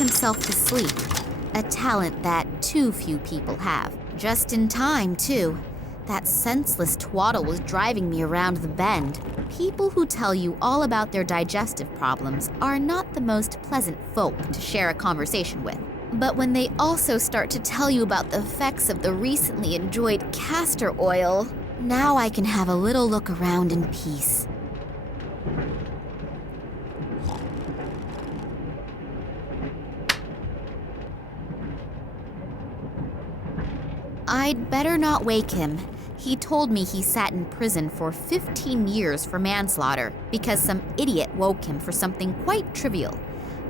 himself to sleep, a talent that too few people have. Just in time, too. That senseless twaddle was driving me around the bend. People who tell you all about their digestive problems are not the most pleasant folk to share a conversation with. But when they also start to tell you about the effects of the recently enjoyed castor oil, now I can have a little look around in peace. I'd better not wake him. He told me he sat in prison for 15 years for manslaughter because some idiot woke him for something quite trivial.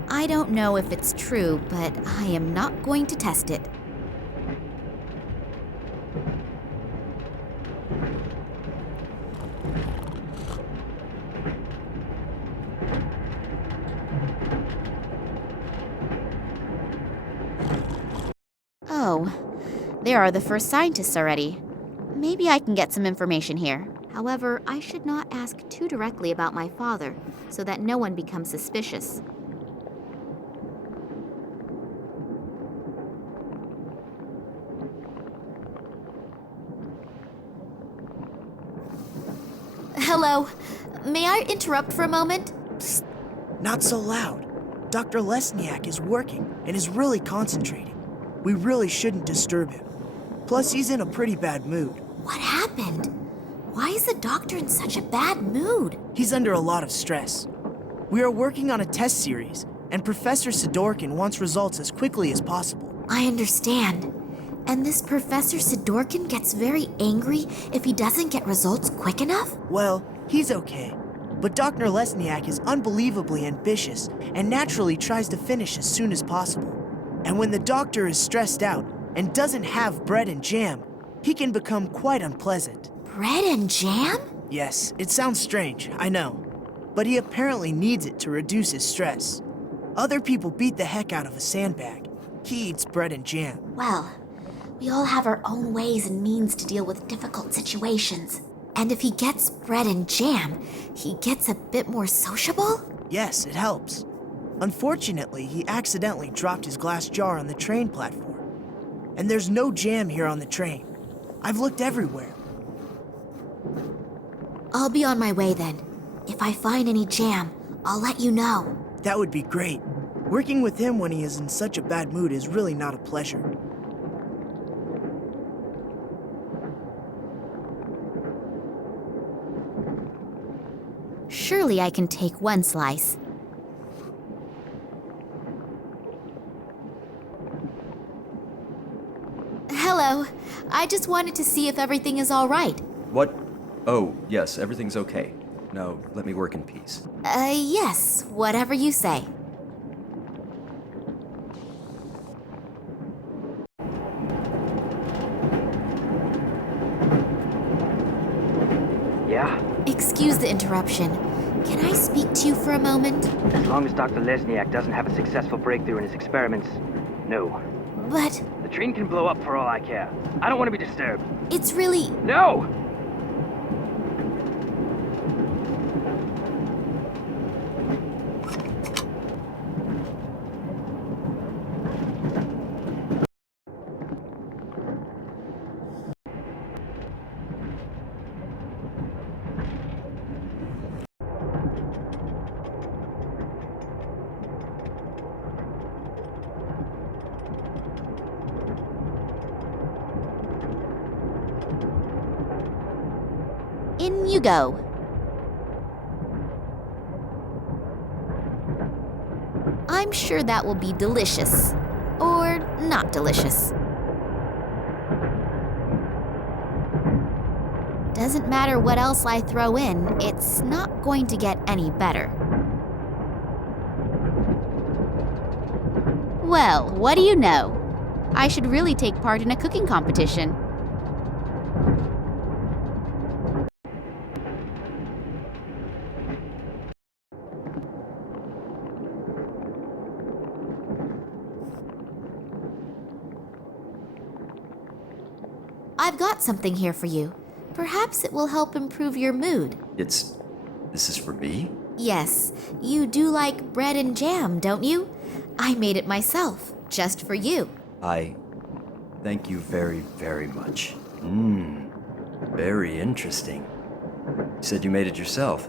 I don't know if it's true, but I am not going to test it. Oh, there are the first scientists already. Maybe I can get some information here. However, I should not ask too directly about my father, so that no one becomes suspicious. Hello. May I interrupt for a moment? Psst. Not so loud. Dr. Lesniak is working and is really concentrating. We really shouldn't disturb him. Plus, he's in a pretty bad mood. What happened? Why is the doctor in such a bad mood? He's under a lot of stress. We are working on a test series, and Professor Sidorkin wants results as quickly as possible. I understand. And this Professor Sidorkin gets very angry if he doesn't get results quick enough? Well, he's okay. But Dr. Lesniak is unbelievably ambitious and naturally tries to finish as soon as possible. And when the doctor is stressed out and doesn't have bread and jam, he can become quite unpleasant. Bread and jam? Yes, it sounds strange, I know. But he apparently needs it to reduce his stress. Other people beat the heck out of a sandbag. He eats bread and jam. Well, we all have our own ways and means to deal with difficult situations. And if he gets bread and jam, he gets a bit more sociable? Yes, it helps. Unfortunately, he accidentally dropped his glass jar on the train platform. And there's no jam here on the train. I've looked everywhere. I'll be on my way then. If I find any jam, I'll let you know. That would be great. Working with him when he is in such a bad mood is really not a pleasure. Surely I can take one slice. Hello. I just wanted to see if everything is all right. What? Oh, yes, everything's okay. Now, let me work in peace. Yes, whatever you say. Yeah? Excuse the interruption. Can I speak to you for a moment? As long as Dr. Lesniak doesn't have a successful breakthrough in his experiments, no. But The train can blow up for all I care. I don't want to be disturbed. it's really... No! In you go. I'm sure that will be delicious. Or not delicious. Doesn't matter what else I throw in, it's not going to get any better. Well, what do you know? I should really take part in a cooking competition. I've got something here for you. Perhaps it will help improve your mood. This is for me? Yes, you do like bread and jam, don't you? I made it myself, just for you. I thank you very, very much. Very interesting. You said you made it yourself.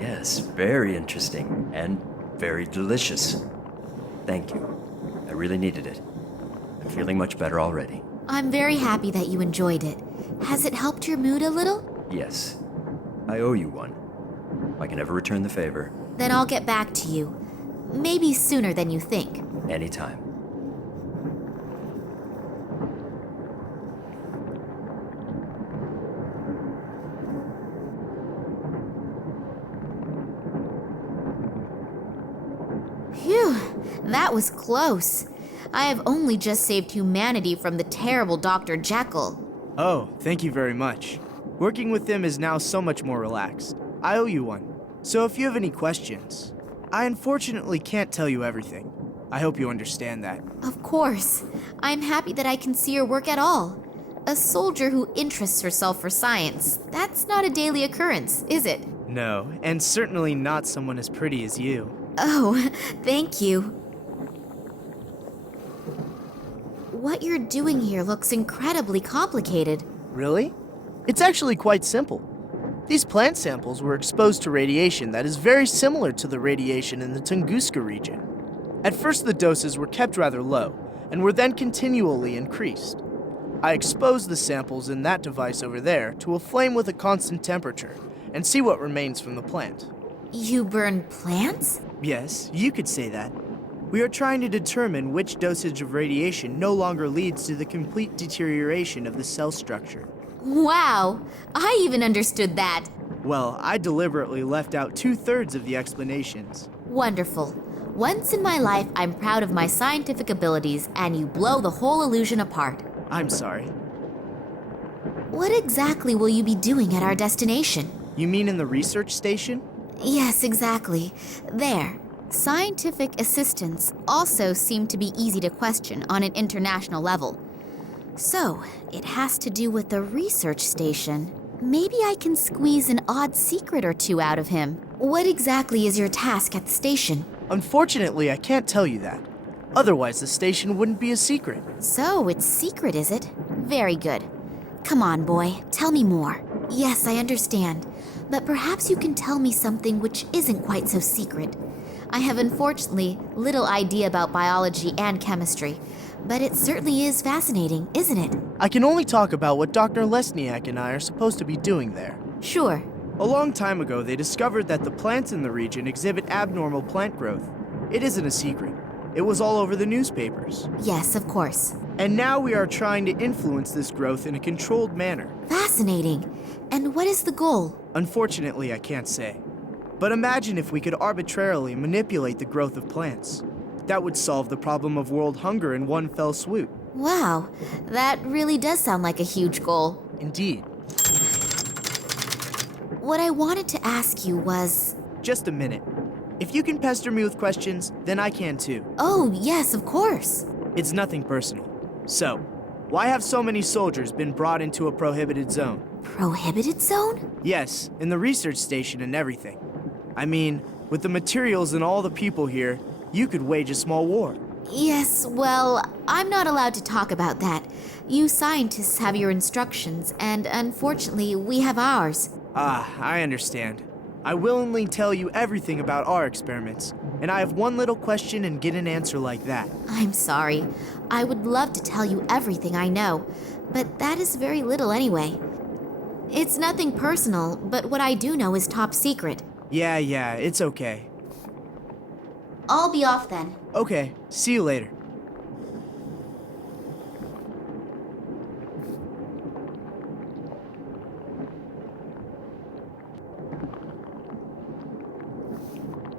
Yes, very interesting and very delicious. Thank you. I really needed it. I'm feeling much better already. I'm very happy that you enjoyed it. Has it helped your mood a little? Yes. I owe you one. I can never return the favor. Then I'll get back to you. Maybe sooner than you think. Anytime. Phew, that was close. I have only just saved humanity from the terrible Dr. Jekyll. Oh, thank you very much. Working with them is now so much more relaxed. I owe you one. So if you have any questions, I unfortunately can't tell you everything. I hope you understand that. Of course. I'm happy that I can see your work at all. A soldier who interests herself for science, that's not a daily occurrence, is it? No, and certainly not someone as pretty as you. Oh, thank you. What you're doing here looks incredibly complicated. Really? It's actually quite simple. These plant samples were exposed to radiation that is very similar to the radiation in the Tunguska region. At first, the doses were kept rather low, and were then continually increased. I exposed the samples in that device over there to a flame with a constant temperature, and see what remains from the plant. You burn plants? Yes, you could say that. We are trying to determine which dosage of radiation no longer leads to the complete deterioration of the cell structure. Wow, I even understood that. Well, I deliberately left out 2/3 of the explanations. Wonderful. Once in my life, I'm proud of my scientific abilities, and you blow the whole illusion apart. I'm sorry. What exactly will you be doing at our destination? You mean in the research station? Yes, exactly. There. Scientific assistants also seem to be easy to question on an international level. So, it has to do with the research station. Maybe I can squeeze an odd secret or two out of him. What exactly is your task at the station? Unfortunately, I can't tell you that. Otherwise, the station wouldn't be a secret. So, it's secret, is it? Very good. Come on, boy. Tell me more. Yes, I understand. But perhaps you can tell me something which isn't quite so secret. I have unfortunately little idea about biology and chemistry, but it certainly is fascinating, isn't it? I can only talk about what Dr. Lesniak and I are supposed to be doing there. Sure. A long time ago, they discovered that the plants in the region exhibit abnormal plant growth. It isn't a secret. It was all over the newspapers. Yes, of course. And now we are trying to influence this growth in a controlled manner. Fascinating. And what is the goal? Unfortunately, I can't say. But imagine if we could arbitrarily manipulate the growth of plants. That would solve the problem of world hunger in one fell swoop. Wow, that really does sound like a huge goal. Indeed. What I wanted to ask you was... Just a minute. If you can pester me with questions, then I can too. Oh, yes, of course. It's nothing personal. So, why have so many soldiers been brought into a prohibited zone? Prohibited zone? Yes, in the research station and everything. I mean, with the materials and all the people here, you could wage a small war. Yes, well, I'm not allowed to talk about that. You scientists have your instructions, and unfortunately, we have ours. Ah, I understand. I willingly tell you everything about our experiments, and I have one little question and get an answer like that. I'm sorry. I would love to tell you everything I know, but that is very little anyway. It's nothing personal, but what I do know is top secret. Yeah, it's okay. I'll be off then. Okay, see you later.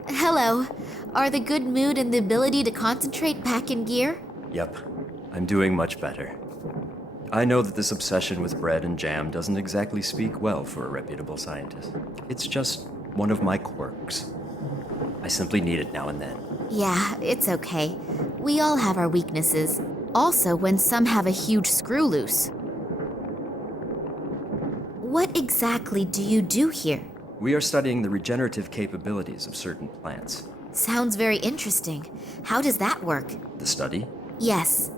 Hello. Are the good mood and the ability to concentrate back in gear? Yep, I'm doing much better. I know that this obsession with bread and jam doesn't exactly speak well for a reputable scientist. It's just one of my quirks. I simply need it now and then. Yeah, it's okay. We all have our weaknesses. Also, when some have a huge screw loose. What exactly do you do here? We are studying the regenerative capabilities of certain plants. Sounds very interesting. How does that work? The study? Yes.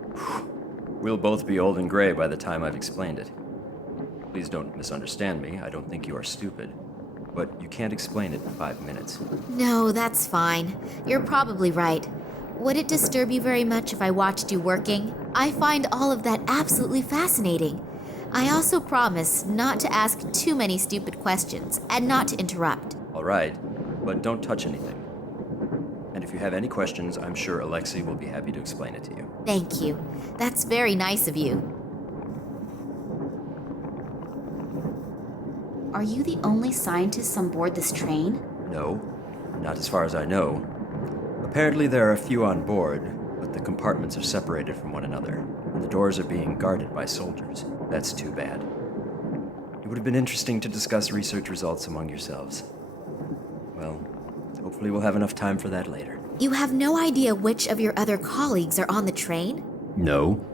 We'll both be old and gray by the time I've explained it. Please don't misunderstand me. I don't think you are stupid. But you can't explain it in 5 minutes. No, that's fine. You're probably right. Would it disturb you very much if I watched you working? I find all of that absolutely fascinating. I also promise not to ask too many stupid questions and not to interrupt. All right, but don't touch anything. And if you have any questions, I'm sure Alexei will be happy to explain it to you. Thank you. That's very nice of you. Are you the only scientists on board this train? No, not as far as I know. Apparently there are a few on board, but the compartments are separated from one another, and the doors are being guarded by soldiers. That's too bad. It would have been interesting to discuss research results among yourselves. Well, hopefully we'll have enough time for that later. You have no idea which of your other colleagues are on the train? No.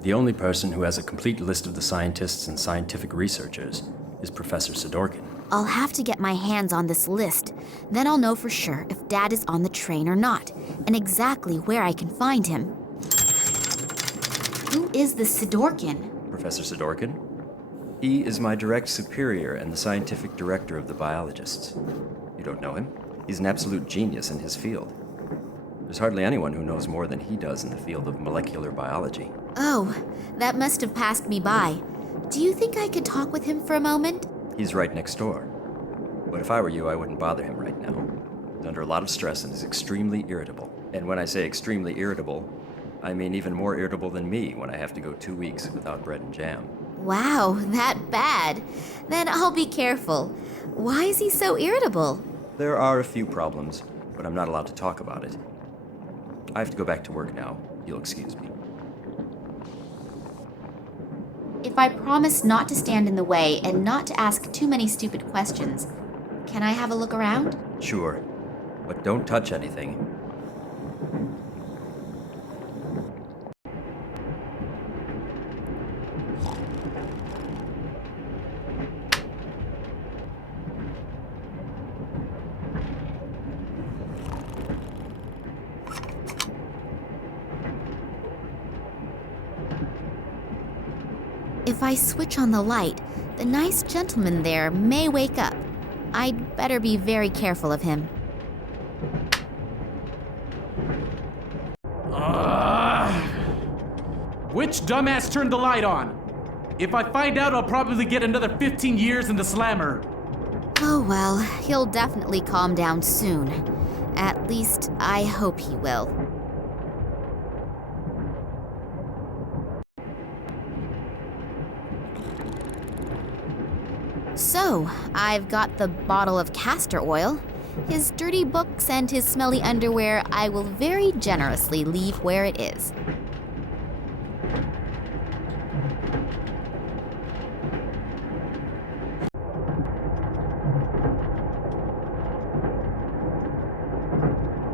The only person who has a complete list of the scientists and scientific researchers is Professor Sidorkin. I'll have to get my hands on this list. Then I'll know for sure if Dad is on the train or not, and exactly where I can find him. Who is this Sidorkin? Professor Sidorkin? He is my direct superior and the scientific director of the biologists. You don't know him? He's an absolute genius in his field. There's hardly anyone who knows more than he does in the field of molecular biology. Oh, that must have passed me by. Do you think I could talk with him for a moment? He's right next door. But if I were you, I wouldn't bother him right now. He's under a lot of stress and is extremely irritable. And when I say extremely irritable, I mean even more irritable than me when I have to go 2 weeks without bread and jam. Wow, that bad. Then I'll be careful. Why is he so irritable? There are a few problems, but I'm not allowed to talk about it. I have to go back to work now. You'll excuse me. If I promise not to stand in the way and not to ask too many stupid questions, can I have a look around? Sure, but don't touch anything. If I switch on the light, the nice gentleman there may wake up. I'd better be very careful of him. Which dumbass turned the light on? If I find out, I'll probably get another 15 years in the slammer. Oh well, he'll definitely calm down soon. At least, I hope he will. So, I've got the bottle of castor oil. His dirty books and his smelly underwear I will very generously leave where it is.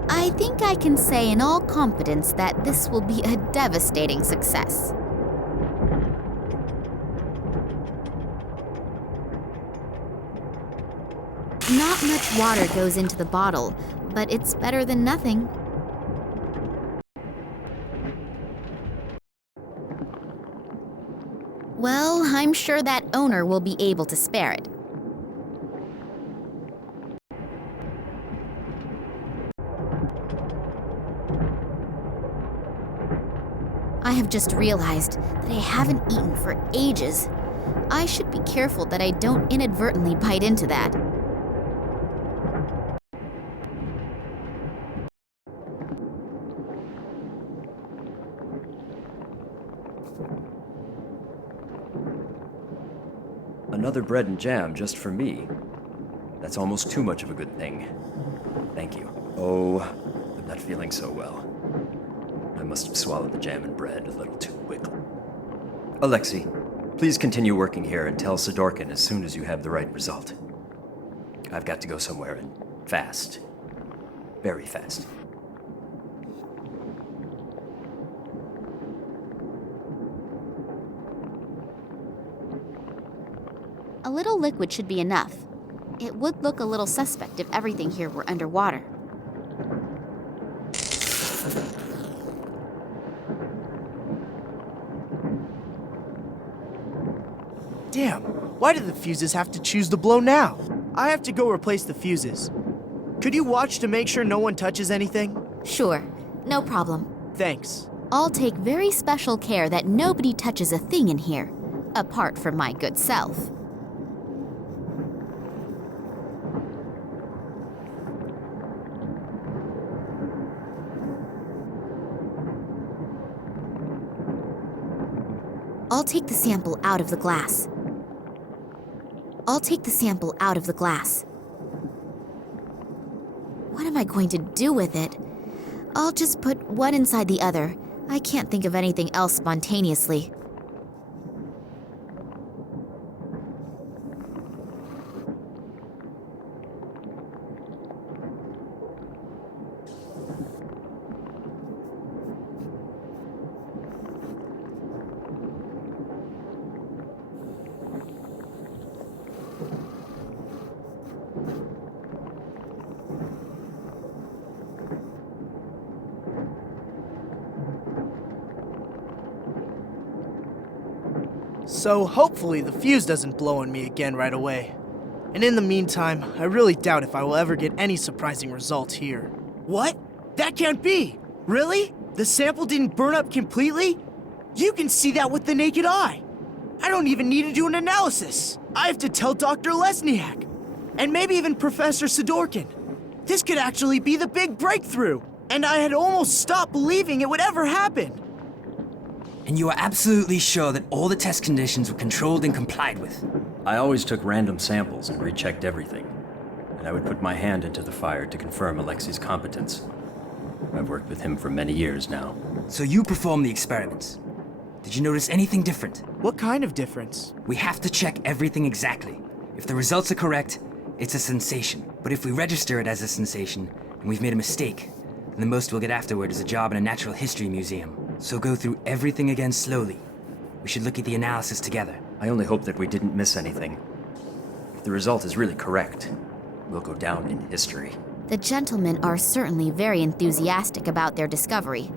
I think I can say in all confidence that this will be a devastating success. Not much water goes into the bottle, but it's better than nothing. Well, I'm sure that owner will be able to spare it. I have just realized that I haven't eaten for ages. I should be careful that I don't inadvertently bite into that. Another bread and jam just for me. That's almost too much of a good thing. Thank you. Oh, I'm not feeling so well. I must have swallowed the jam and bread a little too quickly. Alexei, please continue working here and tell Sidorkin as soon as you have the right result. I've got to go somewhere and fast. Very fast. A little liquid should be enough. It would look a little suspect if everything here were underwater. Damn, why did the fuses have to choose to blow now? I have to go replace the fuses. Could you watch to make sure no one touches anything? Sure, no problem. Thanks. I'll take very special care that nobody touches a thing in here, apart from my good self. I'll take the sample out of the glass. What am I going to do with it? I'll just put one inside the other. I can't think of anything else spontaneously. So hopefully the fuse doesn't blow on me again right away. And in the meantime, I really doubt if I will ever get any surprising results here. What? That can't be! Really? The sample didn't burn up completely? You can see that with the naked eye! I don't even need to do an analysis! I have to tell Dr. Lesniak! And maybe even Professor Sidorkin! This could actually be the big breakthrough! And I had almost stopped believing it would ever happen! And you are absolutely sure that all the test conditions were controlled and complied with? I always took random samples and rechecked everything. And I would put my hand into the fire to confirm Alexei's competence. I've worked with him for many years now. So you performed the experiments. Did you notice anything different? What kind of difference? We have to check everything exactly. If the results are correct, it's a sensation. But if we register it as a sensation, and we've made a mistake, then the most we'll get afterward is a job in a natural history museum. So go through everything again slowly. We should look at the analysis together. I only hope that we didn't miss anything. If the result is really correct, we'll go down in history. The gentlemen are certainly very enthusiastic about their discovery.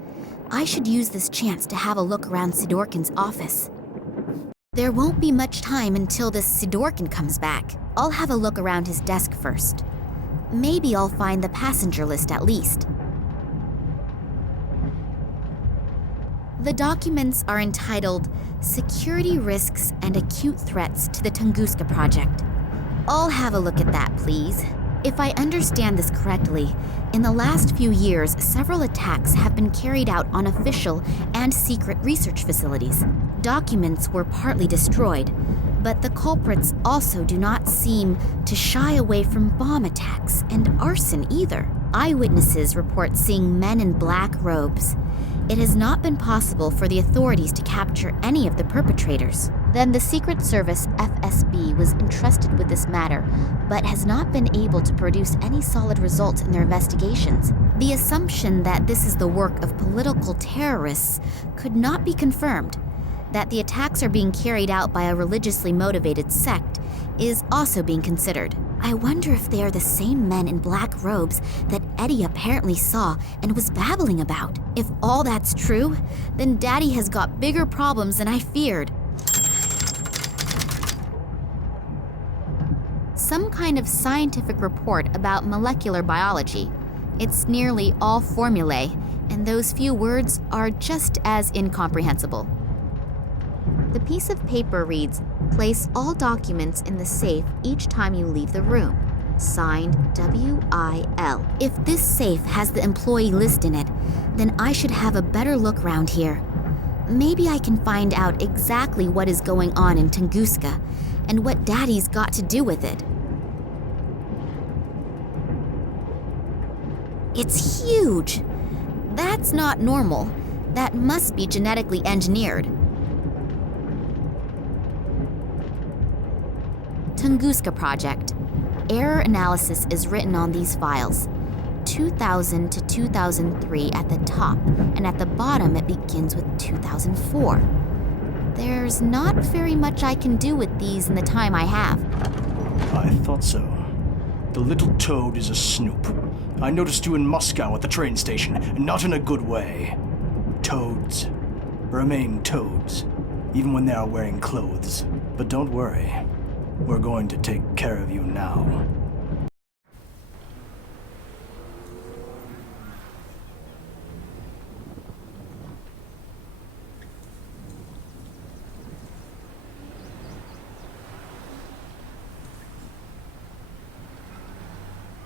I should use this chance to have a look around Sidorkin's office. There won't be much time until this Sidorkin comes back. I'll have a look around his desk first. Maybe I'll find the passenger list at least. The documents are entitled Security Risks and Acute Threats to the Tunguska Project. I'll have a look at that, please. If I understand this correctly, in the last few years, several attacks have been carried out on official and secret research facilities. Documents were partly destroyed, but the culprits also do not seem to shy away from bomb attacks and arson either. Eyewitnesses report seeing men in black robes. It has not been possible for the authorities to capture any of the perpetrators. Then the Secret Service FSB was entrusted with this matter, but has not been able to produce any solid results in their investigations. The assumption that this is the work of political terrorists could not be confirmed. That the attacks are being carried out by a religiously motivated sect is also being considered. I wonder if they are the same men in black robes that Eddie apparently saw and was babbling about. If all that's true, then Daddy has got bigger problems than I feared. Some kind of scientific report about molecular biology. It's nearly all formulae, and those few words are just as incomprehensible. The piece of paper reads, "Place all documents in the safe each time you leave the room. Signed, W.I.L." If this safe has the employee list in it, then I should have a better look around here. Maybe I can find out exactly what is going on in Tunguzka and what Daddy's got to do with it. It's huge. That's not normal. That must be genetically engineered. Tunguzka Project. Error analysis is written on these files. 2000 to 2003 at the top, and at the bottom it begins with 2004. There's not very much I can do with these in the time I have. I thought so. The little toad is a snoop. I noticed you in Moscow at the train station, and not in a good way. Toads remain toads, even when they are wearing clothes. But don't worry, we're going to take care of you now.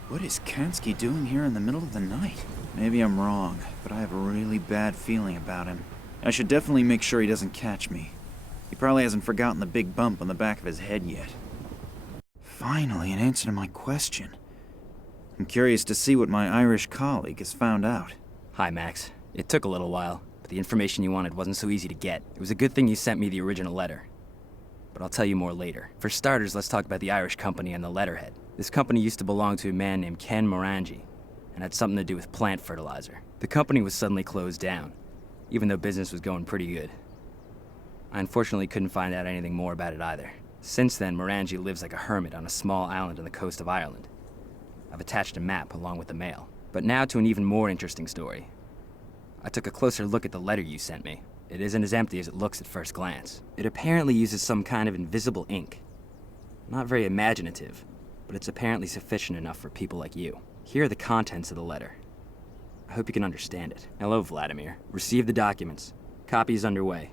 What is Kansky doing here in the middle of the night? Maybe I'm wrong, but I have a really bad feeling about him. I should definitely make sure he doesn't catch me. He probably hasn't forgotten the big bump on the back of his head yet. Finally, an answer to my question. I'm curious to see what my Irish colleague has found out. Hi, Max. It took a little while, but the information you wanted wasn't so easy to get. It was a good thing you sent me the original letter. But I'll tell you more later. For starters, let's talk about the Irish company and the letterhead. This company used to belong to a man named Ken Morangi, and had something to do with plant fertilizer. The company was suddenly closed down, even though business was going pretty good. I unfortunately couldn't find out anything more about it either. Since then, Morangi lives like a hermit on a small island on the coast of Ireland. I've attached a map along with the mail. But now to an even more interesting story. I took a closer look at the letter you sent me. It isn't as empty as it looks at first glance. It apparently uses some kind of invisible ink. Not very imaginative, but it's apparently sufficient enough for people like you. Here are the contents of the letter. I hope you can understand it. Hello, Vladimir. Receive the documents. Copy is underway.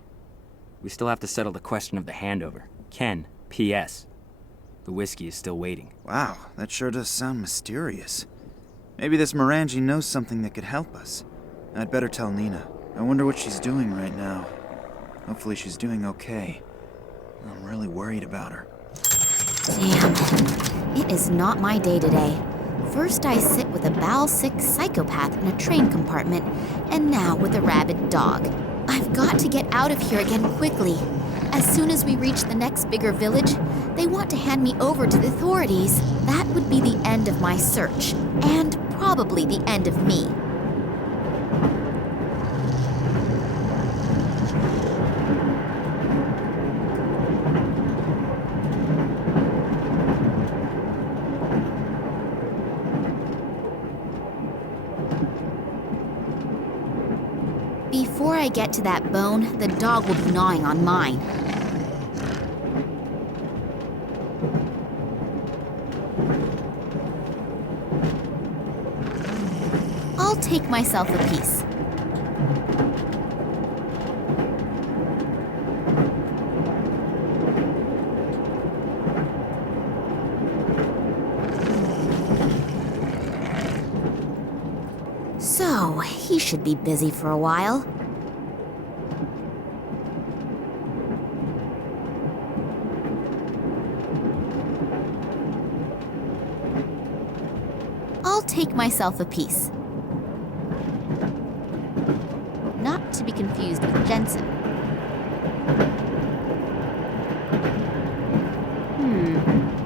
We still have to settle the question of the handover. Ken, P.S. The whiskey is still waiting. Wow, that sure does sound mysterious. Maybe this Morangi knows something that could help us. I'd better tell Nina. I wonder what she's doing right now. Hopefully she's doing okay. I'm really worried about her. Damn. It is not my day today. First I sit with a bowel-sick psychopath in a train compartment, and now with a rabid dog. I've got to get out of here again quickly. As soon as we reach the next bigger village, they want to hand me over to the authorities. That would be the end of my search, and probably the end of me. Before I get to that bone, the dog will be gnawing on mine. I'll take myself a piece. So, he should be busy for a while. I'll take myself a piece. Not to be confused with Jensen.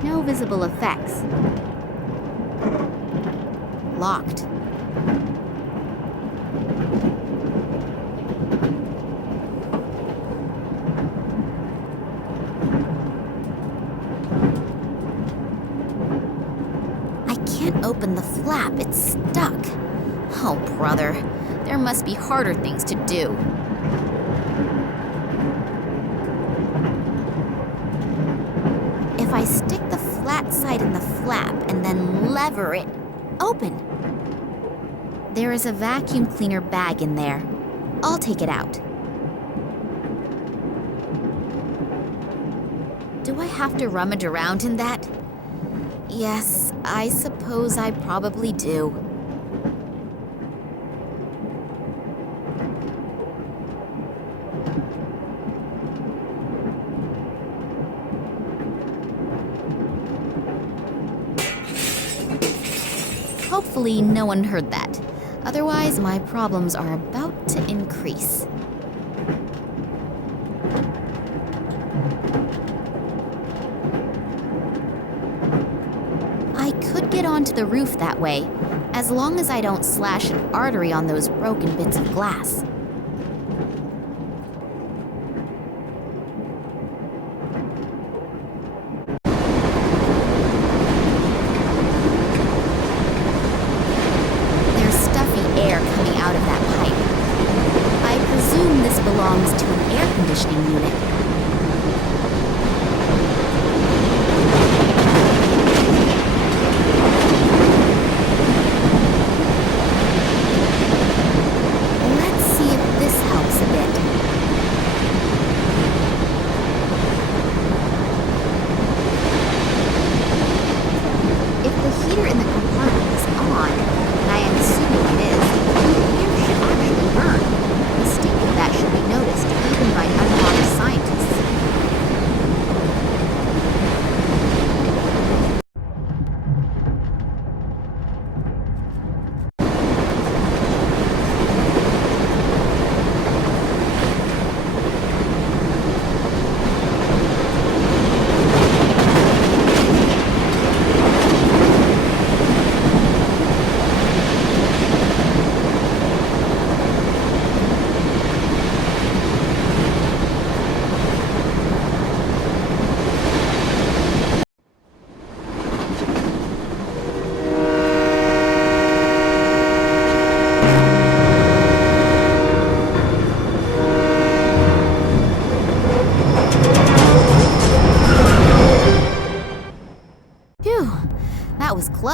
No visible effects. Locked. Open the flap, it's stuck. Oh, brother, there must be harder things to do. If I stick the flat side in the flap and then lever it open. There is a vacuum cleaner bag in there. I'll take it out. Do I have to rummage around in that? Yes, I suppose I probably do. Hopefully no one heard that. Otherwise, my problems are about to increase. Get onto the roof that way, as long as I don't slash an artery on those broken bits of glass.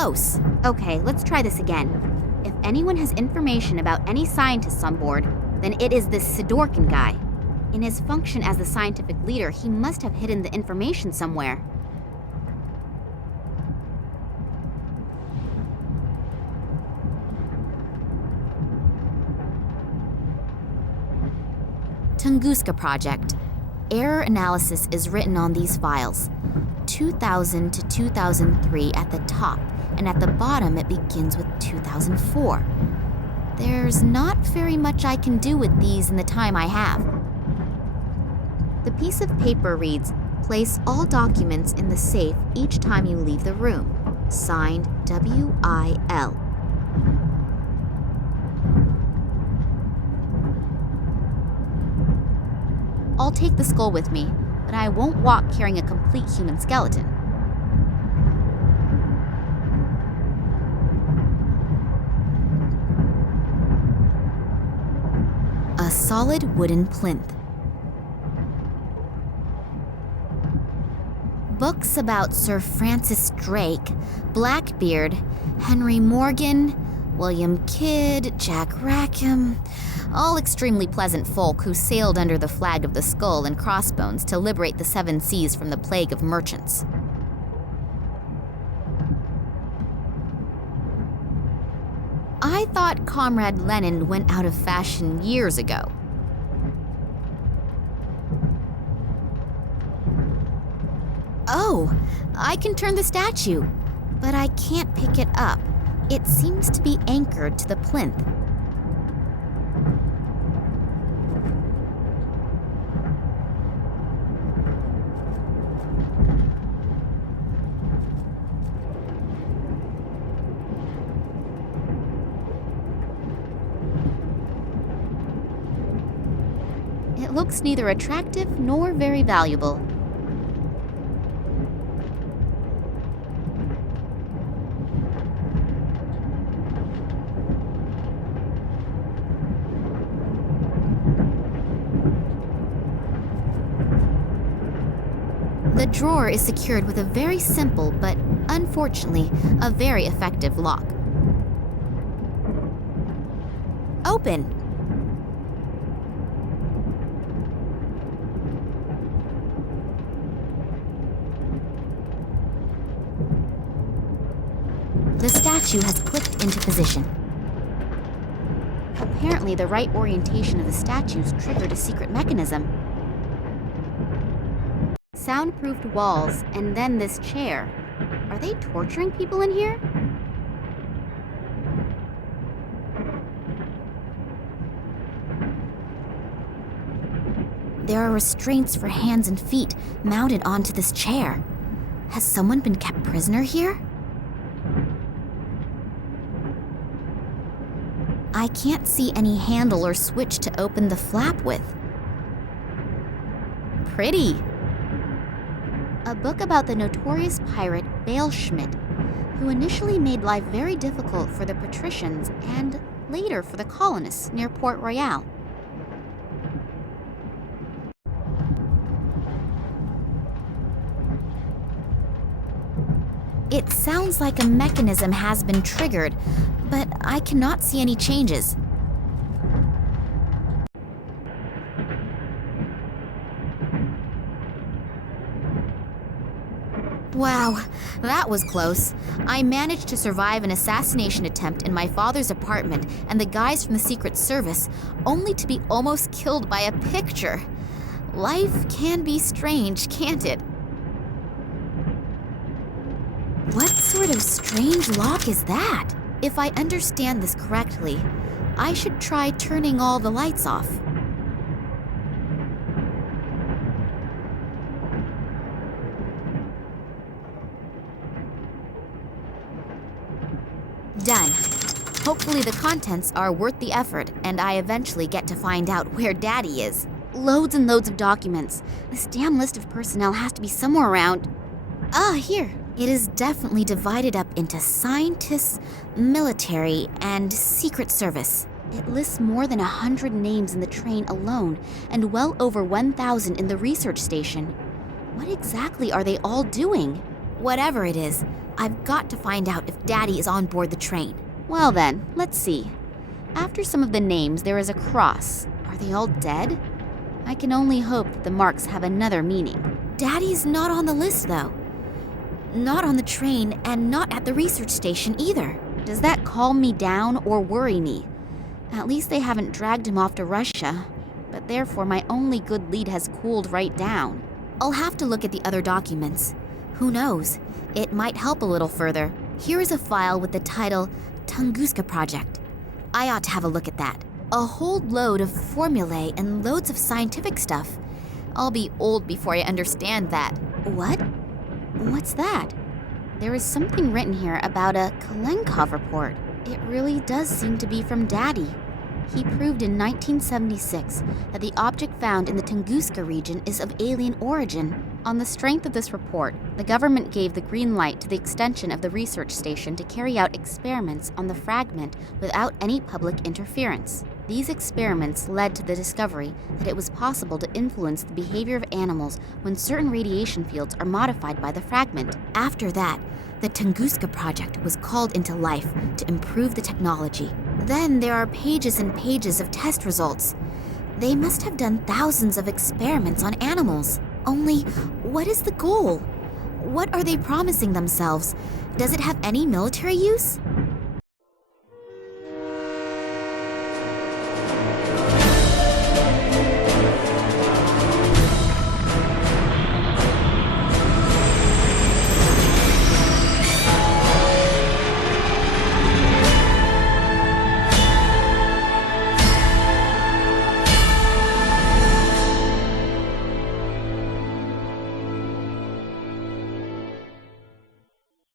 close. Okay, let's try this again. If anyone has information about any scientists on board, then it is this Sidorkin guy. In his function as the scientific leader, he must have hidden the information somewhere. Tunguzka Project. Error analysis is written on these files. 2000 to 2003 at the top, and at the bottom it begins with 2004. There's not very much I can do with these in the time I have. The piece of paper reads, "Place all documents in the safe each time you leave the room. Signed, W.I.L." I'll take the skull with me, but I won't walk carrying a complete human skeleton. A solid wooden plinth. Books about Sir Francis Drake, Blackbeard, Henry Morgan, William Kidd, Jack Rackham, all extremely pleasant folk who sailed under the flag of the skull and crossbones to liberate the seven seas from the plague of merchants. I thought Comrade Lenin went out of fashion years ago. Oh, I can turn the statue, but I can't pick it up. It seems to be anchored to the plinth. It looks neither attractive nor very valuable. The drawer is secured with a very simple, but unfortunately, a very effective lock. Open! The statue has clicked into position. Apparently, the right orientation of the statues triggered a secret mechanism. Soundproofed walls, and then this chair. Are they torturing people in here? There are restraints for hands and feet mounted onto this chair. Has someone been kept prisoner here? I can't see any handle or switch to open the flap with. Pretty. A book about the notorious pirate Bale Schmidt, who initially made life very difficult for the patricians and later for the colonists near Port Royal. It sounds like a mechanism has been triggered, but I cannot see any changes. Wow, that was close. I managed to survive an assassination attempt in my father's apartment and the guys from the Secret Service, only to be almost killed by a picture. Life can be strange, can't it? What sort of strange lock is that? If I understand this correctly, I should try turning all the lights off. Done. Hopefully the contents are worth the effort, and I eventually get to find out where Daddy is. Loads and loads of documents. This damn list of personnel has to be somewhere around. Ah, here. It is definitely divided up into scientists, military, and Secret Service. It lists more than 100 names in the train alone, and well over 1,000 in the research station. What exactly are they all doing? Whatever it is, I've got to find out if Daddy is on board the train. Well then, let's see. After some of the names, there is a cross. Are they all dead? I can only hope that the marks have another meaning. Daddy's not on the list, though. Not on the train, and not at the research station either. Does that calm me down or worry me? At least they haven't dragged him off to Russia, but therefore my only good lead has cooled right down. I'll have to look at the other documents. Who knows? It might help a little further. Here is a file with the title Tunguzka Project. I ought to have a look at that. A whole load of formulae and loads of scientific stuff. I'll be old before I understand that. What? What's that? There is something written here about a Kalenkow report. It really does seem to be from Daddy. He proved in 1976 that the object found in the Tunguzka region is of alien origin. On the strength of this report, the government gave the green light to the extension of the research station to carry out experiments on the fragment without any public interference. These experiments led to the discovery that it was possible to influence the behavior of animals when certain radiation fields are modified by the fragment. After that, the Tunguska project was called into life to improve the technology. Then there are pages and pages of test results. They must have done thousands of experiments on animals. Only, what is the goal? What are they promising themselves? Does it have any military use?